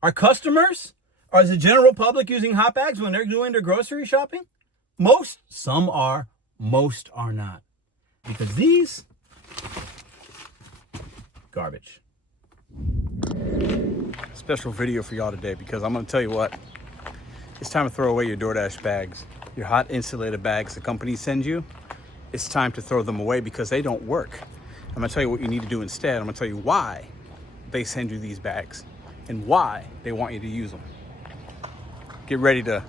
Are customers, or is the general public using hot bags when they're doing their grocery shopping? Most, some are, most are not. Because these, garbage. Special video for y'all today because I'm going to tell you what. It's time to throw away your DoorDash bags. Your hot insulated bags the company sends you. It's time to throw them away because they don't work. I'm going to tell you what you need to do instead. I'm going to tell you why they send you these bags and why they want you to use them. Get ready to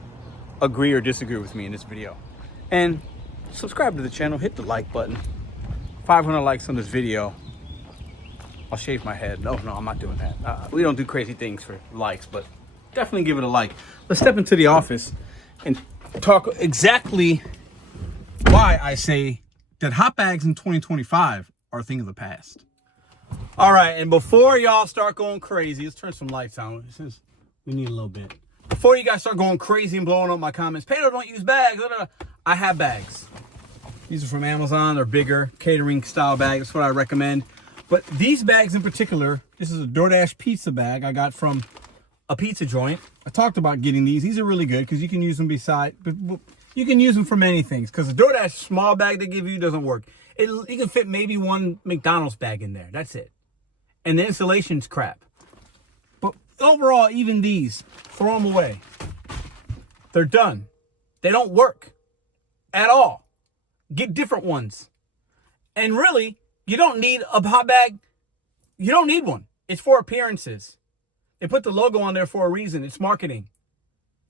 agree or disagree with me in this video. And subscribe to the channel, hit the like button. 500 likes on this video, I'll shave my head. No, I'm not doing that. We don't do crazy things for likes, but definitely give it a like. Let's step into the office and talk exactly why I say that hot bags in 2025 are a thing of the past. All right, and before y'all start going crazy, let's turn some lights on since we need a little bit. Before you guys start going crazy and blowing up my comments, Pedro, don't use bags. Blah, blah, blah. I have bags. These are from Amazon. They're bigger, catering style bags. That's what I recommend. But these bags in particular, this is a DoorDash pizza bag I got from a pizza joint. I talked about getting these. These are really good because you can use them you can use them for many things because the DoorDash small bag they give you doesn't work. You can fit maybe one McDonald's bag in there. That's it. And the insulation's crap. But overall, even these, throw them away. They're done. They don't work at all. Get different ones. And really, you don't need a hot bag. You don't need one. It's for appearances. They put the logo on there for a reason. It's marketing.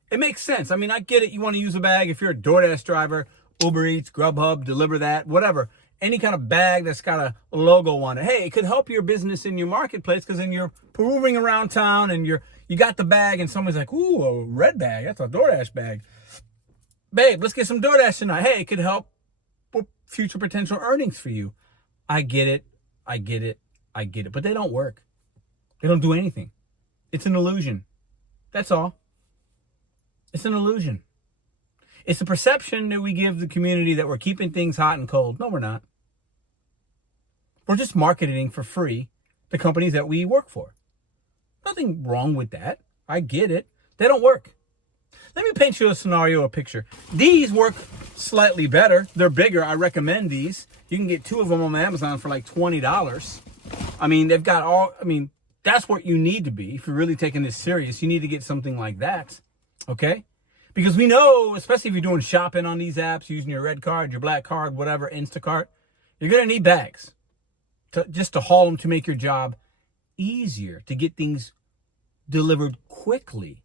It makes sense. I mean, I get it. You want to use a bag if you're a DoorDash driver, Uber Eats, Grubhub, Deliver That, whatever. Any kind of bag that's got a logo on it. Hey, it could help your business in your marketplace because then you're moving around town and you got the bag and someone's like, ooh, a red bag. That's a DoorDash bag. Babe, let's get some DoorDash tonight. Hey, it could help with future potential earnings for you. I get it. But they don't work. They don't do anything. It's an illusion. That's all. It's an illusion. It's a perception that we give the community that we're keeping things hot and cold. No, we're not. We're just marketing for free the companies that we work for. Nothing wrong with that. I get it. They don't work. Let me paint you a scenario, a picture. These work slightly better. They're bigger. I recommend these. You can get 2 of them on Amazon for like $20. I mean, they've got that's what you need to be. If you're really taking this serious, you need to get something like that. Okay? Because we know, especially if you're doing shopping on these apps, using your red card, your black card, whatever, Instacart, you're going to need bags just to haul them to make your job easier, to get things delivered quickly.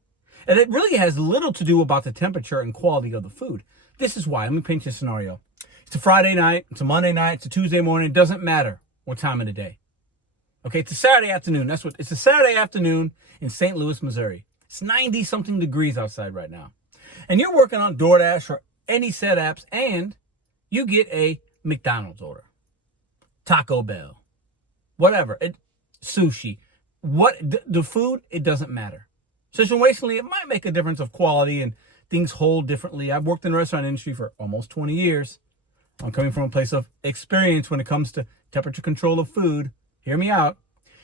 And it really has little to do about the temperature and quality of the food. This is why. Let me paint you a scenario. It's a Friday night. It's a Monday night. It's a Tuesday morning. It doesn't matter what time of the day. Okay, it's a Saturday afternoon. It's a Saturday afternoon in St. Louis, Missouri. It's 90-something degrees outside right now. And you're working on DoorDash or any set apps, and you get a McDonald's order, Taco Bell, whatever, sushi. The food, it doesn't matter. Situationally, it might make a difference of quality and things hold differently. I've worked in the restaurant industry for almost 20 years. I'm coming from a place of experience when it comes to temperature control of food. Hear me out.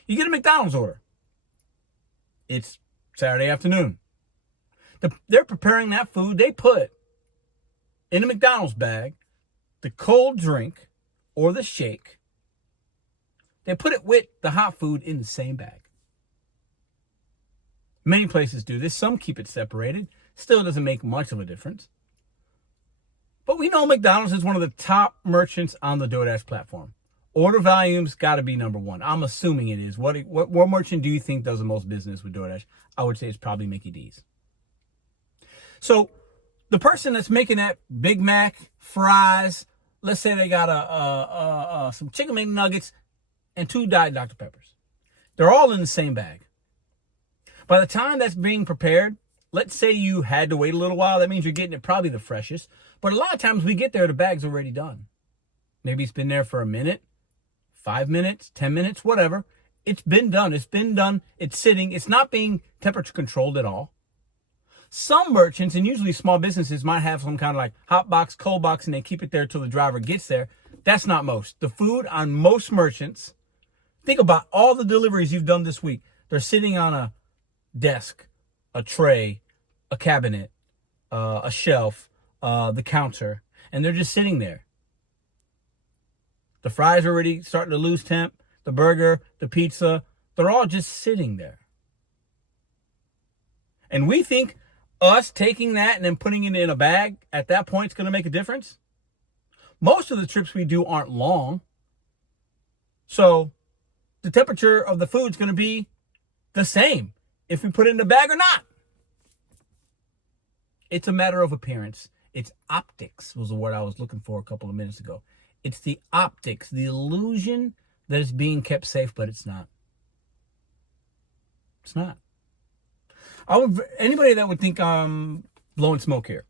You get a McDonald's order. It's Saturday afternoon. They're preparing that food. They put in a McDonald's bag the cold drink or the shake. They put it with the hot food in the same bag. Many places do this. Some keep it separated. Still doesn't make much of a difference. But we know McDonald's is one of the top merchants on the DoorDash platform. Order volume's got to be number one. I'm assuming it is. What merchant do you think does the most business with DoorDash? I would say it's probably Mickey D's. So the person that's making that Big Mac, fries, let's say they got some chicken McNuggets and 2 Diet Dr. Peppers. They're all in the same bag. By the time that's being prepared, let's say you had to wait a little while. That means you're getting it probably the freshest. But a lot of times we get there, the bag's already done. Maybe it's been there for a minute, 5 minutes, 10 minutes, whatever. It's been done. It's been done. It's sitting. It's not being temperature controlled at all. Some merchants, and usually small businesses, might have some kind of like hot box, cold box, and they keep it there till the driver gets there. That's not most. The food on most merchants, think about all the deliveries you've done this week. They're sitting on a desk, a tray, a cabinet, a shelf, the counter, and they're just sitting there. The fries are already starting to lose temp. The burger, the pizza, they're all just sitting there. And we think us taking that and then putting it in a bag at that point is going to make a difference. Most of the trips we do aren't long. So the temperature of the food is going to be the same if we put it in a bag or not. It's a matter of appearance. It's optics was the word I was looking for a couple of minutes ago. It's the optics, the illusion that it's being kept safe, but it's not. It's not. Anybody that would think I'm blowing smoke here,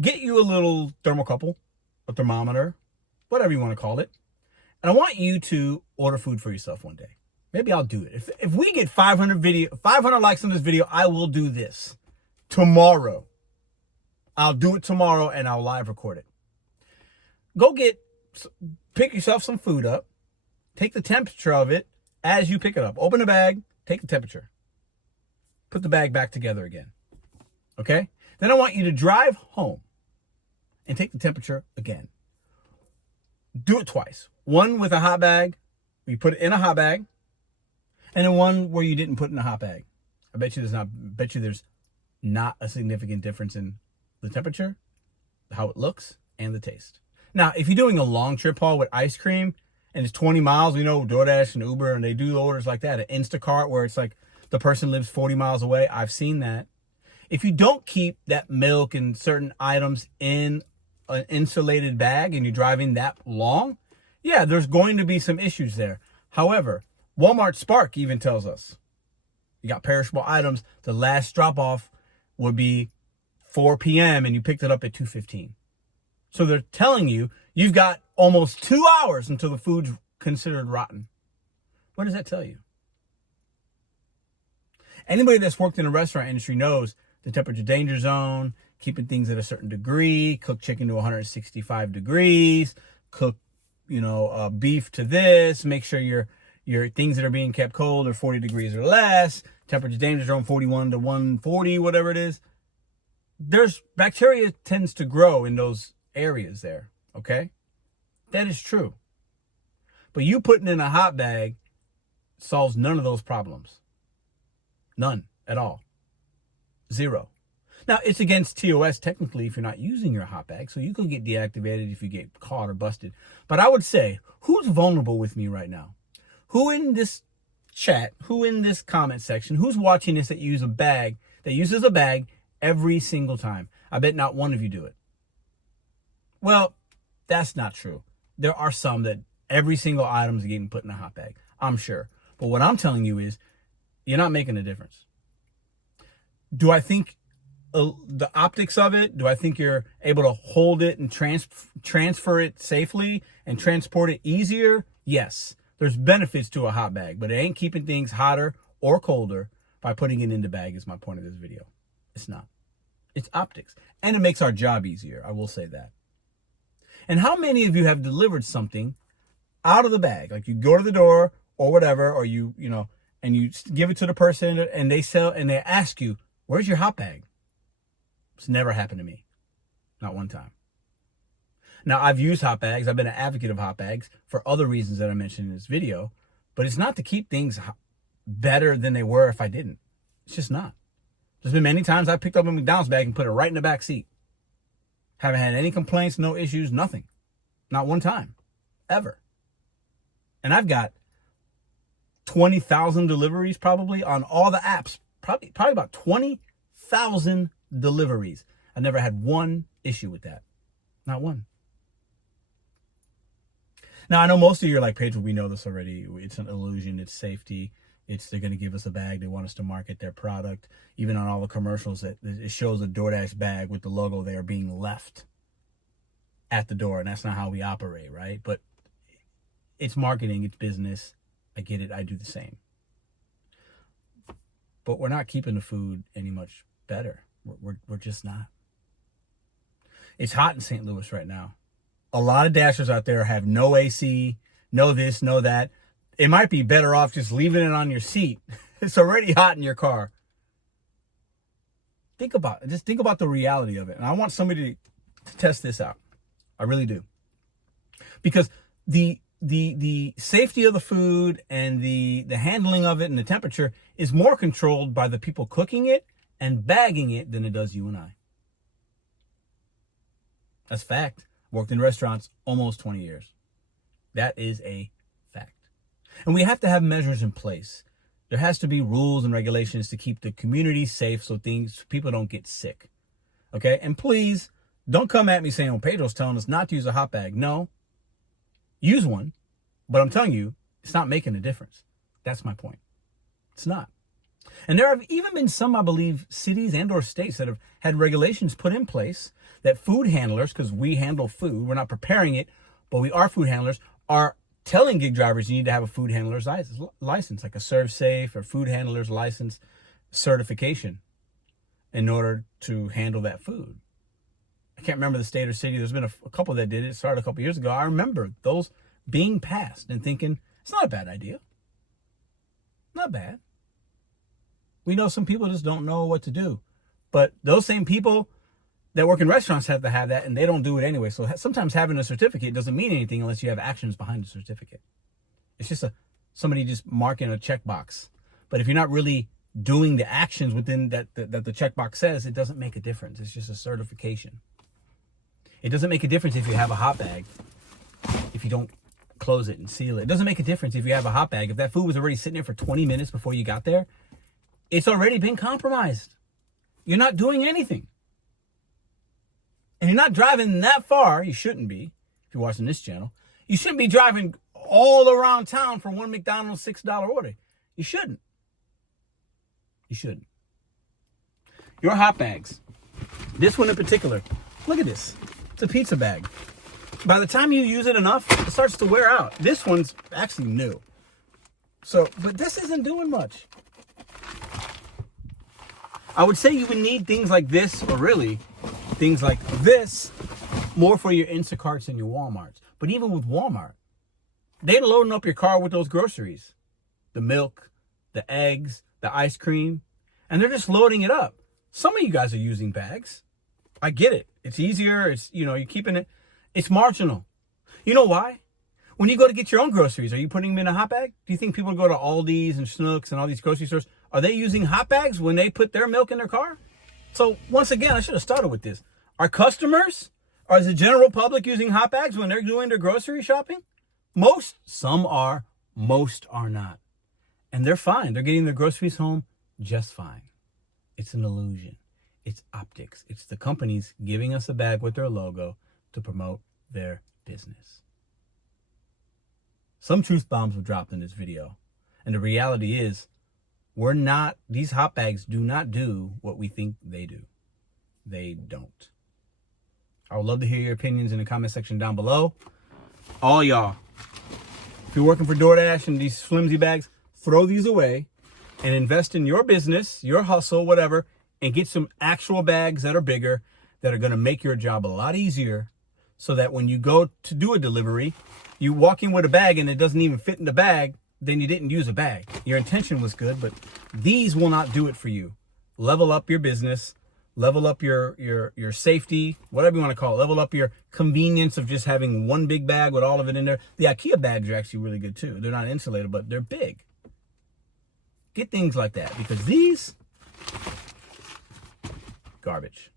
get you a little thermocouple, a thermometer, whatever you want to call it. And I want you to order food for yourself one day. Maybe I'll do it. If we get 500 likes on this video, I will do this tomorrow. I'll do it tomorrow and I'll live record it. Pick yourself some food up. Take the temperature of it as you pick it up. Open the bag, take the temperature. Put the bag back together again. Okay? Then I want you to drive home and take the temperature again. Do it twice. One with a hot bag, where you put it in a hot bag, and then one where you didn't put it in a hot bag. I bet you there's not a significant difference in the temperature, how it looks, and the taste. Now, if you're doing a long trip haul with ice cream and it's 20 miles, DoorDash and Uber, and they do orders like that, an Instacart where it's like the person lives 40 miles away. I've seen that. If you don't keep that milk and certain items in an insulated bag and you're driving that long, yeah, there's going to be some issues there. However, Walmart Spark even tells us you got perishable items. The last drop off would be 4 p.m. and you picked it up at 2:15. So they're telling you you've got almost 2 hours until the food's considered rotten. What does that tell you? Anybody that's worked in the restaurant industry knows the temperature danger zone, keeping things at a certain degree, cook chicken to 165 degrees, cook, beef to this, make sure your things that are being kept cold are 40 degrees or less, temperature danger zone 41 to 140, whatever it is. There's bacteria tends to grow in those areas there, okay? That is true. But you putting in a hot bag solves none of those problems. None at all. Zero. Now, it's against TOS technically if you're not using your hot bag, so you could get deactivated if you get caught or busted. But I would say, who's vulnerable with me right now? Who in this chat, who in this comment section, who's watching this that uses a bag every single time? I bet not one of you do it. Well, that's not true. There are some that every single item is getting put in a hot bag, I'm sure. But what I'm telling you is, you're not making a difference. Do I think the optics of it, do I think you're able to hold it and transfer it safely and transport it easier? Yes. There's benefits to a hot bag, but it ain't keeping things hotter or colder by putting it in the bag is my point of this video. It's not. It's optics. And it makes our job easier, I will say that. And how many of you have delivered something out of the bag? Like you go to the door or whatever, or and you give it to the person and they ask you, where's your hot bag? It's never happened to me. Not one time. Now, I've used hot bags. I've been an advocate of hot bags for other reasons that I mentioned in this video, but it's not to keep things better than they were if I didn't. It's just not. There's been many times I picked up a McDonald's bag and put it right in the back seat. Haven't had any complaints, no issues, nothing. Not one time. Ever. And I've got 20,000 deliveries probably on all the apps. Probably about 20,000 deliveries. I never had one issue with that. Not one. Now, I know most of you are like, Pedro, we know this already. It's an illusion. It's safety. They're going to give us a bag. They want us to market their product. Even on all the commercials, it shows a DoorDash bag with the logo there being left at the door. And that's not how we operate, right? But it's marketing. It's business. I get it. I do the same. But we're not keeping the food any much better. We're just not. It's hot in St. Louis right now. A lot of Dashers out there have no AC, no this, no that. it might be better off just leaving it on your seat. It's already hot in your car. Think about the reality of it. And I want somebody to test this out. I really do. Because the safety of the food and the handling of it and the temperature is more controlled by the people cooking it and bagging it than it does you and I. That's fact. Worked in restaurants almost 20 years. That is a fact. And we have to have measures in place. There has to be rules and regulations to keep the community safe so people don't get sick. Okay? And please, don't come at me saying, well, Pedro's telling us not to use a hot bag. No. Use one. But I'm telling you, it's not making a difference. That's my point. It's not. And there have even been some, I believe, cities and or states that have had regulations put in place that food handlers, because we handle food, we're not preparing it, but we are food handlers, are telling gig drivers you need to have a food handler's license, like a Serve Safe or food handler's license certification in order to handle that food. I can't remember the state or city. There's been a couple that did it. It started a couple years ago. I remember those being passed and thinking, it's not a bad idea. Not bad. We know some people just don't know what to do. But those same people that work in restaurants have to have that, and they don't do it anyway. So sometimes having a certificate doesn't mean anything unless you have actions behind the certificate. It's just somebody just marking a checkbox. But if you're not really doing the actions within that the checkbox says, it doesn't make a difference. It's just a certification. It doesn't make a difference if you have a hot bag, if you don't close it and seal it. It doesn't make a difference if you have a hot bag. If that food was already sitting there for 20 minutes before you got there, it's already been compromised. You're not doing anything. And you're not driving that far. You shouldn't be. If you're watching this channel, you shouldn't be driving all around town for one McDonald's $6 order. You shouldn't. You shouldn't. Your hot bags. This one in particular. Look at this. It's a pizza bag. By the time you use it enough, it starts to wear out. This one's actually new. But this isn't doing much. I would say you would need things like this, or really things like this, more for your Instacarts and your Walmarts. But even with Walmart, they're loading up your car with those groceries. The milk, the eggs, the ice cream, and they're just loading it up. Some of you guys are using bags. I get it. It's easier. It's, you're keeping it. It's marginal. You know why? When you go to get your own groceries, are you putting them in a hot bag? Do you think people go to Aldi's and Schnucks and all these grocery stores? Are they using hot bags when they put their milk in their car? So once again, I should have started with this. Are customers, or is the general public using hot bags when they're doing their grocery shopping? Some are, most are not. And they're fine. They're getting their groceries home just fine. It's an illusion. It's optics. It's the companies giving us a bag with their logo to promote their business. Some truth bombs were dropped in this video. And the reality is, these hot bags do not do what we think they do. They don't. I would love to hear your opinions in the comment section down below. All y'all, if you're working for DoorDash and these flimsy bags, throw these away and invest in your business, your hustle, whatever, and get some actual bags that are bigger, that are going to make your job a lot easier, so that when you go to do a delivery, you walk in with a bag and it doesn't even fit in the bag, then you didn't use a bag. Your intention was good, but these will not do it for you. Level up your business, level up your safety, whatever you want to call it. Level up your convenience of just having one big bag with all of it in there. The IKEA bags are actually really good too. They're not insulated, but they're big. Get things like that, because these, garbage.